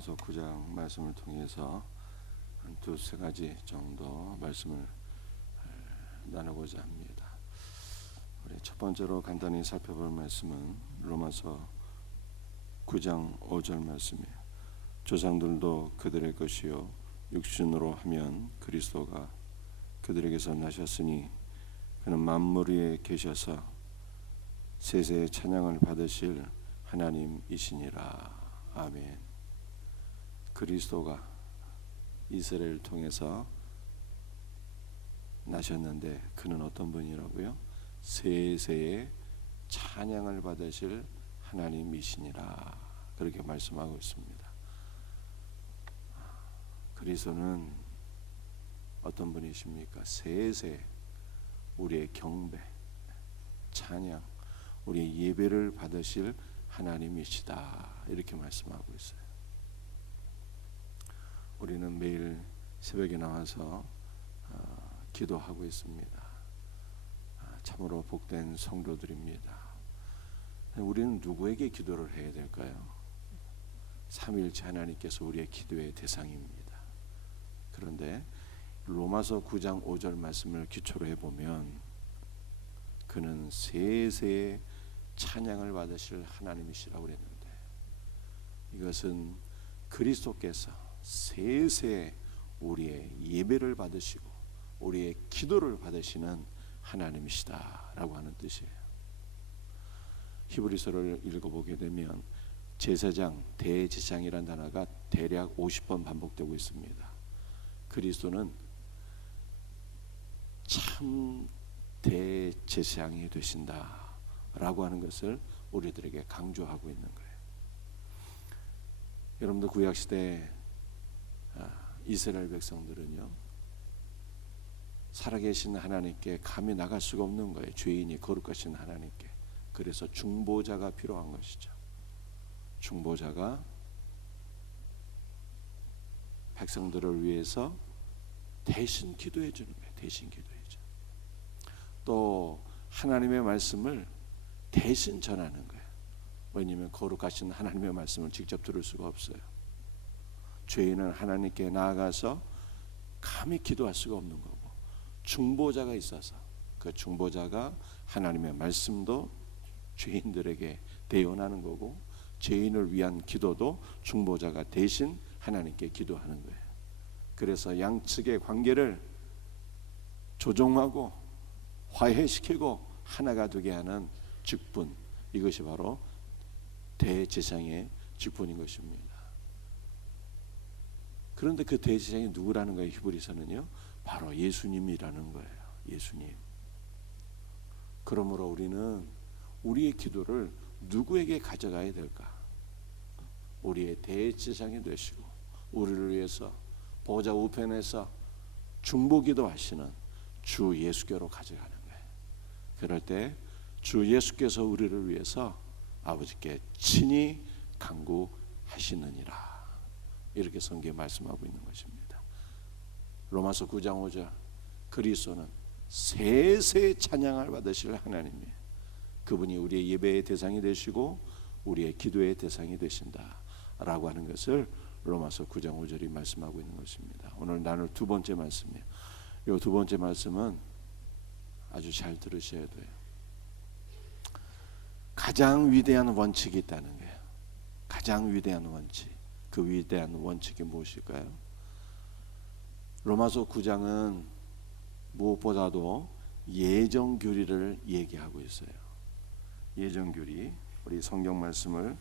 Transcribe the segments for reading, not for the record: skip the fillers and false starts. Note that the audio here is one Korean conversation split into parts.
로마서 9장 말씀을 통해서 한 두세 가지 정도 말씀을 나누고자 합니다. 우리 첫 번째로 간단히 살펴볼 말씀은 로마서 9장 5절 말씀이에요. 조상들도 그들의 것이요 육신으로 하면 그리스도가 그들에게서 나셨으니 그는 만물 위에 계셔서 세세의 찬양을 받으실 하나님이시니라. 아멘. 그리스도가 이스라엘을 통해서 나셨는데 그는 어떤 분이라고요? 세세의 찬양을 받으실 하나님이시니라. 그렇게 말씀하고 있습니다. 그리스도는 어떤 분이십니까? 세세 우리의 경배, 찬양, 우리의 예배를 받으실 하나님이시다. 이렇게 말씀하고 있어요. 우리는 매일 새벽에 나와서 기도하고 있습니다. 참으로 복된 성도들입니다. 우리는 누구에게 기도를 해야 될까요? 삼위일체 하나님께서 우리의 기도의 대상입니다. 그런데 로마서 9장 5절 말씀을 기초로 해보면 그는 세세의 찬양을 받으실 하나님이시라고 그랬는데 이것은 그리스도께서 세세 우리의 예배를 받으시고 우리의 기도를 받으시는 하나님이시다라고 하는 뜻이에요. 히브리서를 읽어보게 되면 제사장, 대제사장이라는 단어가 대략 50번 반복되고 있습니다. 그리스도는 참 대제사장이 되신다라고 하는 것을 우리들에게 강조하고 있는 거예요. 여러분들 구약시대 이스라엘 백성들은요 살아계신 하나님께 감히 나갈 수가 없는 거예요. 죄인이 거룩하신 하나님께. 그래서 중보자가 필요한 것이죠. 중보자가 백성들을 위해서 대신 기도해 주는 거예요. 대신 기도해 줘. 또 하나님의 말씀을 대신 전하는 거예요. 왜냐하면 거룩하신 하나님의 말씀을 직접 들을 수가 없어요. 죄인은 하나님께 나아가서 감히 기도할 수가 없는 거고 중보자가 있어서 그 중보자가 하나님의 말씀도 죄인들에게 대언하는 거고 죄인을 위한 기도도 중보자가 대신 하나님께 기도하는 거예요. 그래서 양측의 관계를 조정하고 화해시키고 하나가 되게 하는 직분, 이것이 바로 대제사장의 직분인 것입니다. 그런데 그 대제사장이 누구라는 거예요? 히브리서는요 바로 예수님이라는 거예요. 예수님. 그러므로 우리는 우리의 기도를 누구에게 가져가야 될까? 우리의 대제사장이 되시고 우리를 위해서 보좌 우편에서 중보기도 하시는 주 예수께로 가져가는 거예요. 그럴 때 주 예수께서 우리를 위해서 아버지께 친히 간구하시느니라. 이렇게 성경에 말씀하고 있는 것입니다. 로마서 9장 5절 그리스도는 세세 찬양을 받으실 하나님이에요. 그분이 우리의 예배의 대상이 되시고 우리의 기도의 대상이 되신다라고 하는 것을 로마서 9장 5절이 말씀하고 있는 것입니다. 오늘 나눌 두 번째 말씀이에요. 이 두 번째 말씀은 아주 잘 들으셔야 돼요. 가장 위대한 원칙이 있다는 거예요. 가장 위대한 원칙. 그 위대한 원칙이 무엇일까요? 로마서 9장은 무엇보다도 예정교리를 얘기하고 있어요. 예정교리. 우리 성경 말씀을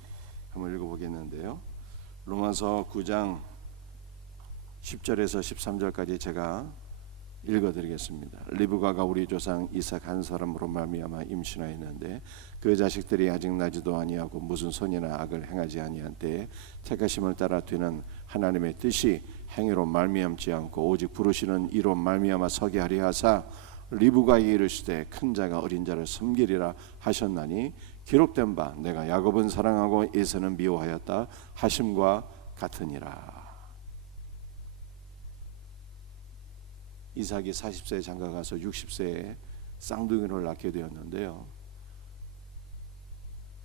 한번 읽어보겠는데요. 로마서 9장 10절에서 13절까지 제가 읽어드리겠습니다. 리브가가 우리 조상 이삭 한 사람으로 말미암아 임신하였는데 그 자식들이 아직 나지도 아니하고 무슨 선이나 악을 행하지 아니한 때에 택하심을 따라 되는 하나님의 뜻이 행위로 말미암지 않고 오직 부르시는 이로 말미암아 서게 하려 하사 리브가에게 이르시되 큰 자가 어린 자를 섬기리라 하셨나니 기록된 바 내가 야곱은 사랑하고 에사는 미워하였다 하심과 같으니라. 이삭이 40세에 장가가서 60세에 쌍둥이를 낳게 되었는데요.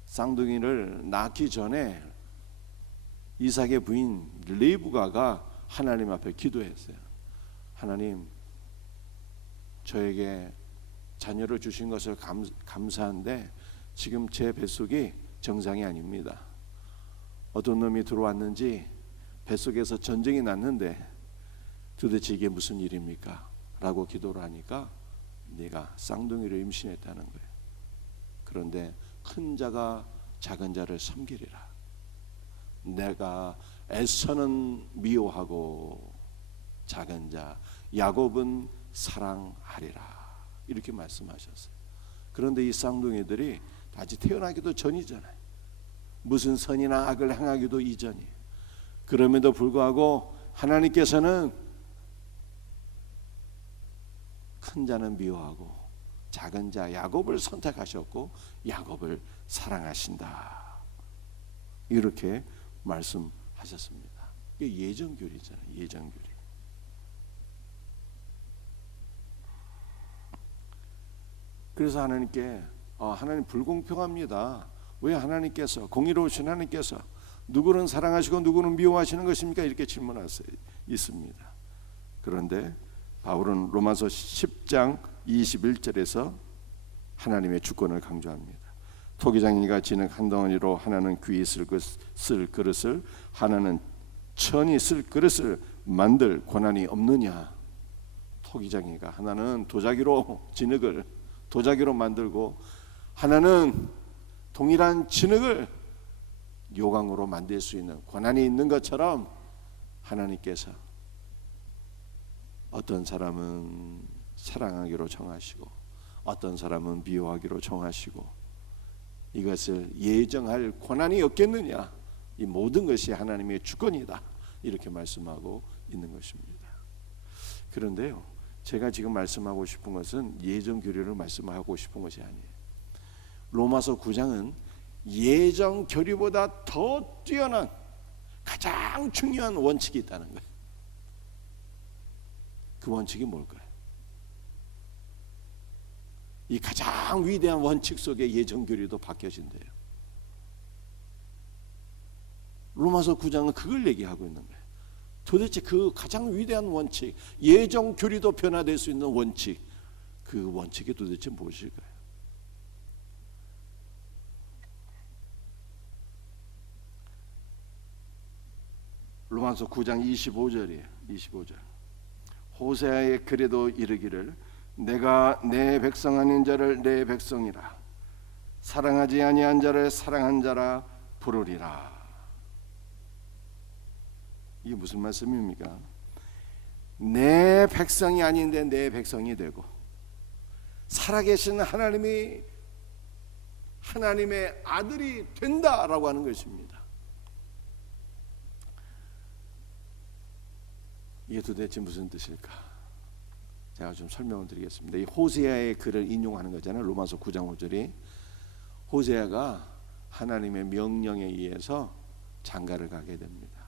쌍둥이를 낳기 전에 이삭의 부인 리브가가 하나님 앞에 기도했어요. 하나님, 저에게 자녀를 주신 것을 감사한데 지금 제 뱃속이 정상이 아닙니다. 어떤 놈이 들어왔는지 뱃속에서 전쟁이 났는데 도대체 이게 무슨 일입니까? 라고 기도를 하니까 네가 쌍둥이를 임신했다는 거예요. 그런데 큰 자가 작은 자를 섬기리라. 내가 에서는 미워하고 작은 자 야곱은 사랑하리라. 이렇게 말씀하셨어요. 그런데 이 쌍둥이들이 아직 태어나기도 전이잖아요. 무슨 선이나 악을 행하기도 이전이에요. 그럼에도 불구하고 하나님께서는 큰 자는 미워하고 작은 자 야곱을 선택하셨고 야곱을 사랑하신다. 이렇게 말씀하셨습니다. 이게 예정교리잖아요. 예정교리. 그래서 하나님께 하나님 불공평합니다. 왜 하나님께서 공의로우신 하나님께서 누구는 사랑하시고 누구는 미워하시는 것입니까? 이렇게 질문할 수 있습니다. 그런데 바울은 로마서 10장 21절에서 하나님의 주권을 강조합니다. 토기장이가 진흙 한 덩어리로 하나는 귀히 쓸 그릇을 하나는 천이 쓸 그릇을 만들 권한이 없느냐. 토기장이가 하나는 도자기로 진흙을 도자기로 만들고 하나는 동일한 진흙을 요강으로 만들 수 있는 권한이 있는 것처럼 하나님께서 어떤 사람은 사랑하기로 정하시고 어떤 사람은 미워하기로 정하시고 이것을 예정할 권한이 없겠느냐. 이 모든 것이 하나님의 주권이다. 이렇게 말씀하고 있는 것입니다. 그런데요, 제가 지금 말씀하고 싶은 것은 예정 교리를 말씀하고 싶은 것이 아니에요. 로마서 9장은 예정 교리보다 더 뛰어난 가장 중요한 원칙이 있다는 거예요. 그 원칙이 뭘까요? 이 가장 위대한 원칙 속에 예정 교리도 박혀진대요. 로마서 9장은 그걸 얘기하고 있는 거예요. 도대체 그 가장 위대한 원칙, 예정 교리도 변화될 수 있는 원칙, 그 원칙이 도대체 무엇일까요? 로마서 9장 25절이에요. 25절. 호세아의 글에도 이르기를 내가 내 백성 아닌 자를 내 백성이라 사랑하지 아니한 자를 사랑한 자라 부르리라. 이게 무슨 말씀입니까? 내 백성이 아닌데 내 백성이 되고 살아계신 하나님이 하나님의 아들이 된다라고 하는 것입니다. 이게 도대체 무슨 뜻일까? 제가 좀 설명을 드리겠습니다. 이 호세아의 글을 인용하는 거잖아요. 로마서 9장 5절이 호세아가 하나님의 명령에 의해서 장가를 가게 됩니다.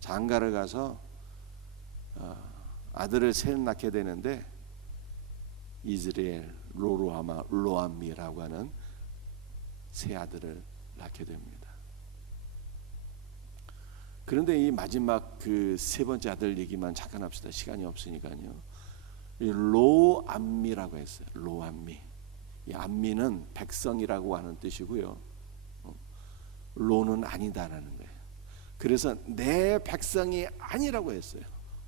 장가를 가서 아들을 셋 낳게 되는데 이스라엘 로암미라고 하는 세 아들을 낳게 됩니다. 그런데 이 마지막 그 세 번째 아들 얘기만 잠깐 합시다. 시간이 없으니까요. 로암미라고 했어요. 로암미. 이 암미는 백성이라고 하는 뜻이고요. 로는 아니다라는 거예요. 그래서 내 백성이 아니라고 했어요.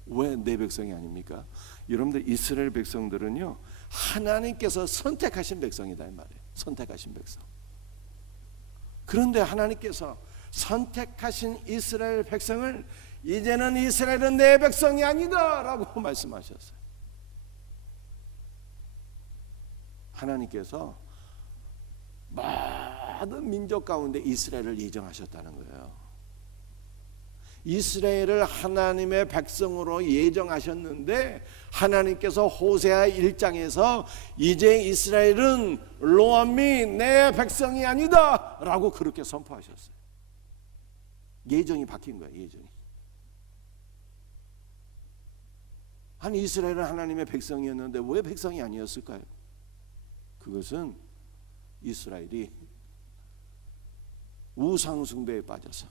왜 내 백성이 아닙니까? 여러분들 이스라엘 백성들은요 하나님께서 선택하신 백성이다 이 말이에요. 선택하신 백성. 그런데 하나님께서 선택하신 이스라엘 백성을 이제는 이스라엘은 내 백성이 아니다 라고 말씀하셨어요. 하나님께서 모든 민족 가운데 이스라엘을 예정하셨다는 거예요. 이스라엘을 하나님의 백성으로 예정하셨는데 하나님께서 호세아 1장에서 이제 이스라엘은 로암미 내 백성이 아니다 라고 그렇게 선포하셨어요. 예정이 바뀐 거예요. 예정이. 아니 이스라엘은 하나님의 백성이었는데 왜 백성이 아니었을까요? 그것은 이스라엘이 우상 숭배에 빠져서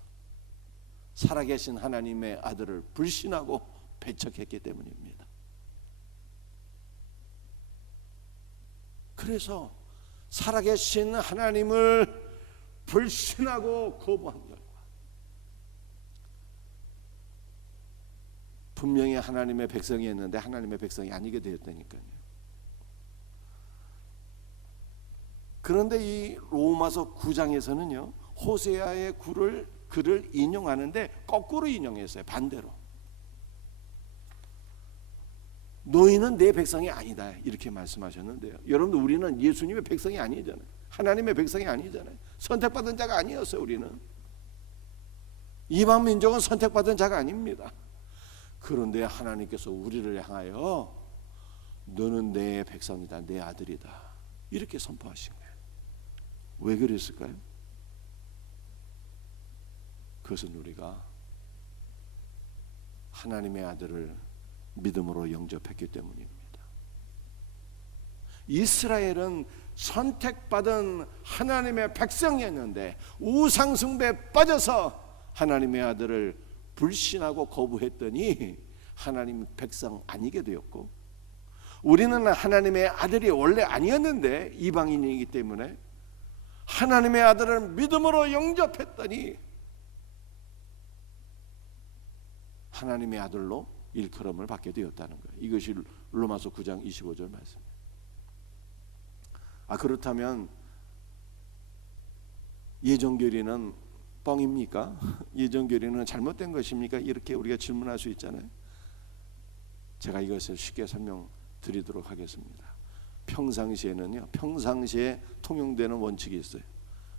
살아계신 하나님의 아들을 불신하고 배척했기 때문입니다. 그래서 살아계신 하나님을 불신하고 거부한 결과 분명히 하나님의 백성이었는데 하나님의 백성이 아니게 되었다니까요. 그런데 이 로마서 9장에서는요 호세아의 글을 인용하는데 거꾸로 인용했어요. 반대로. 너희는 내 백성이 아니다 이렇게 말씀하셨는데요. 여러분들 우리는 예수님의 백성이 아니잖아요. 하나님의 백성이 아니잖아요. 선택받은 자가 아니었어요. 우리는 이방 민족은 선택받은 자가 아닙니다. 그런데 하나님께서 우리를 향하여 너는 내 백성이다, 내 아들이다 이렇게 선포하신 거예요. 왜 그랬을까요? 그것은 우리가 하나님의 아들을 믿음으로 영접했기 때문입니다. 이스라엘은 선택받은 하나님의 백성이었는데 우상 숭배에 빠져서 하나님의 아들을 불신하고 거부했더니 하나님 백성 아니게 되었고, 우리는 하나님의 아들이 원래 아니었는데 이방인이기 때문에 하나님의 아들을 믿음으로 영접했더니 하나님의 아들로 일컬음을 받게 되었다는 거예요. 이것이 로마서 9장 25절 말씀이에요. 그렇다면 예정교리는 뻥입니까? 예정교리는 잘못된 것입니까? 이렇게 우리가 질문할 수 있잖아요. 제가 이것을 쉽게 설명드리도록 하겠습니다. 평상시에 통용되는 원칙이 있어요.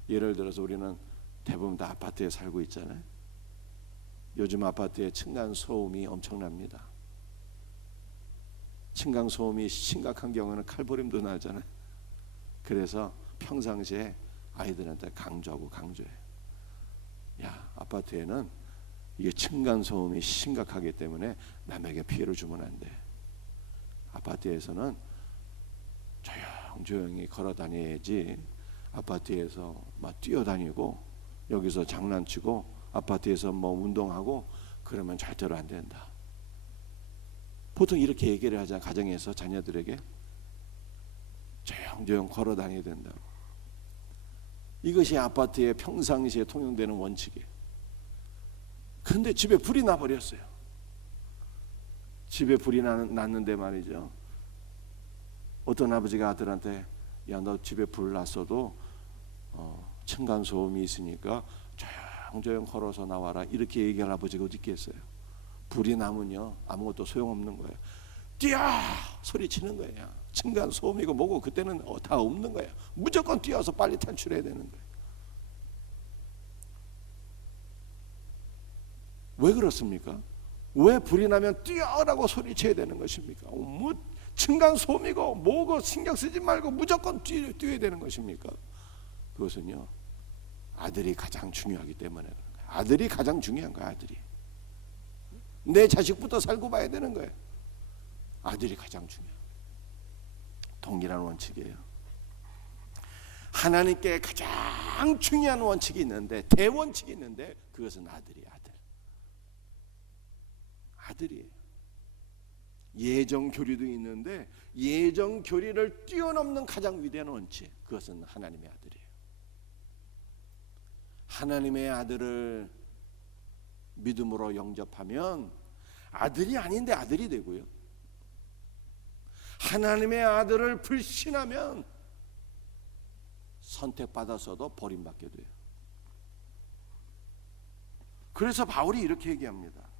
예를 들어서 우리는 대부분 다 아파트에 살고 있잖아요. 요즘 아파트에 층간 소음이 엄청납니다. 층간 소음이 심각한 경우는 칼부림도 나잖아요. 그래서 평상시에 아이들한테 강조해요. 야, 아파트에는 이게 층간 소음이 심각하기 때문에 남에게 피해를 주면 안 돼. 아파트에서는 조용히 걸어 다녀야지. 아파트에서 막 뛰어다니고 여기서 장난치고 아파트에서 뭐 운동하고 그러면 절대로 안 된다. 보통 이렇게 얘기를 하자. 가정에서 자녀들에게 조용조용 걸어 다녀야 된다고. 이것이 아파트의 평상시에 통용되는 원칙이에요. 그런데 집에 불이 나버렸어요. 집에 불이 났는데 말이죠, 어떤 아버지가 아들한테 야, 너 집에 불 났어도 층간소음이 있으니까 조용조용 걸어서 나와라 이렇게 얘기할 아버지가 어디 있겠어요. 불이 나면요 아무것도 소용없는 거예요. 뛰어! 소리치는 거예요. 층간소음이고 뭐고 그때는 다 없는 거예요. 무조건 뛰어서 빨리 탈출해야 되는 거예요. 왜 그렇습니까? 왜 불이 나면 뛰어라고 소리쳐야 되는 것입니까? 뭐 층간소음이고 뭐고 신경 쓰지 말고 무조건 뛰어야 되는 것입니까? 그것은요 아들이 가장 중요하기 때문에 그런 거예요. 아들이 가장 중요한 거야. 아들이 내 자식부터 살고 봐야 되는 거예요. 아들이 가장 중요해요. 동일한 원칙이에요. 하나님께 가장 중요한 원칙이 있는데, 대원칙이 있는데 그것은 아들이에요. 아들이에요. 예정 교리도 있는데 예정 교리를 뛰어넘는 가장 위대한 원칙, 그것은 하나님의 아들이에요. 하나님의 아들을 믿음으로 영접하면 아들이 아닌데 아들이 되고요, 하나님의 아들을 불신하면 선택받아서도 버림받게 돼요. 그래서 바울이 이렇게 얘기합니다.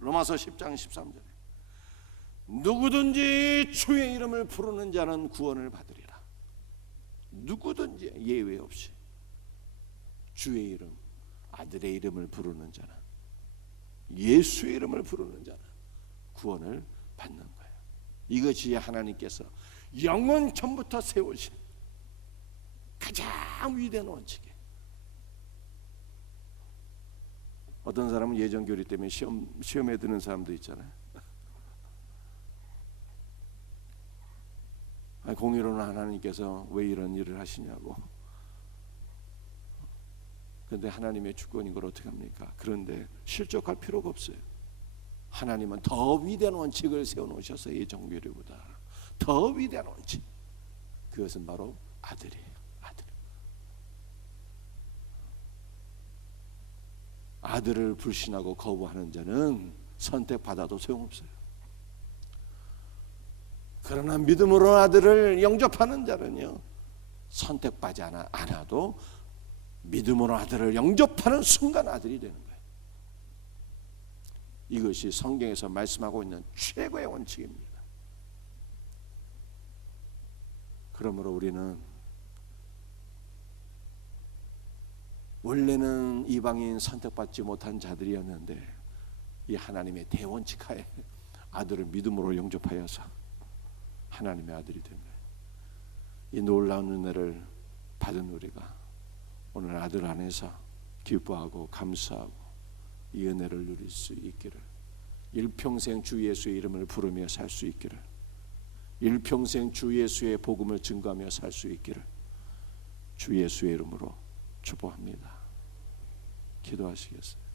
로마서 10장 13절에 누구든지 주의 이름을 부르는 자는 구원을 받으리라. 누구든지 예외 없이 주의 이름, 아들의 이름을 부르는 자는, 예수의 이름을 부르는 자는 구원을 받는 거예요. 이것이 하나님께서 영원 전부터 세우신 가장 위대한 원칙이에요. 어떤 사람은 예정교리 때문에 시험에 드는 사람도 있잖아요. 공의로는 하나님께서 왜 이런 일을 하시냐고. 그런데 하나님의 주권인 걸 어떻게 합니까? 그런데 실족할 필요가 없어요. 하나님은 더 위대한 원칙을 세워놓으셔서 예정교리보다 더 위대한 원칙, 그것은 바로 아들이에요. 아들을 불신하고 거부하는 자는 선택받아도 소용없어요. 그러나 믿음으로 아들을 영접하는 자는요, 선택받지 않아도 믿음으로 아들을 영접하는 순간 아들이 되는 거예요. 이것이 성경에서 말씀하고 있는 최고의 원칙입니다. 그러므로 우리는 원래는 이방인 선택받지 못한 자들이었는데 이 하나님의 대원칙 하에 아들을 믿음으로 영접하여서 하나님의 아들이 된 거예요. 이 놀라운 은혜를 받은 우리가 오늘 아들 안에서 기뻐하고 감사하고 이 은혜를 누릴 수 있기를, 일평생 주 예수의 이름을 부르며 살 수 있기를, 일평생 주 예수의 복음을 증거하며 살 수 있기를 주 예수의 이름으로 축복합니다. 기도하시겠어요?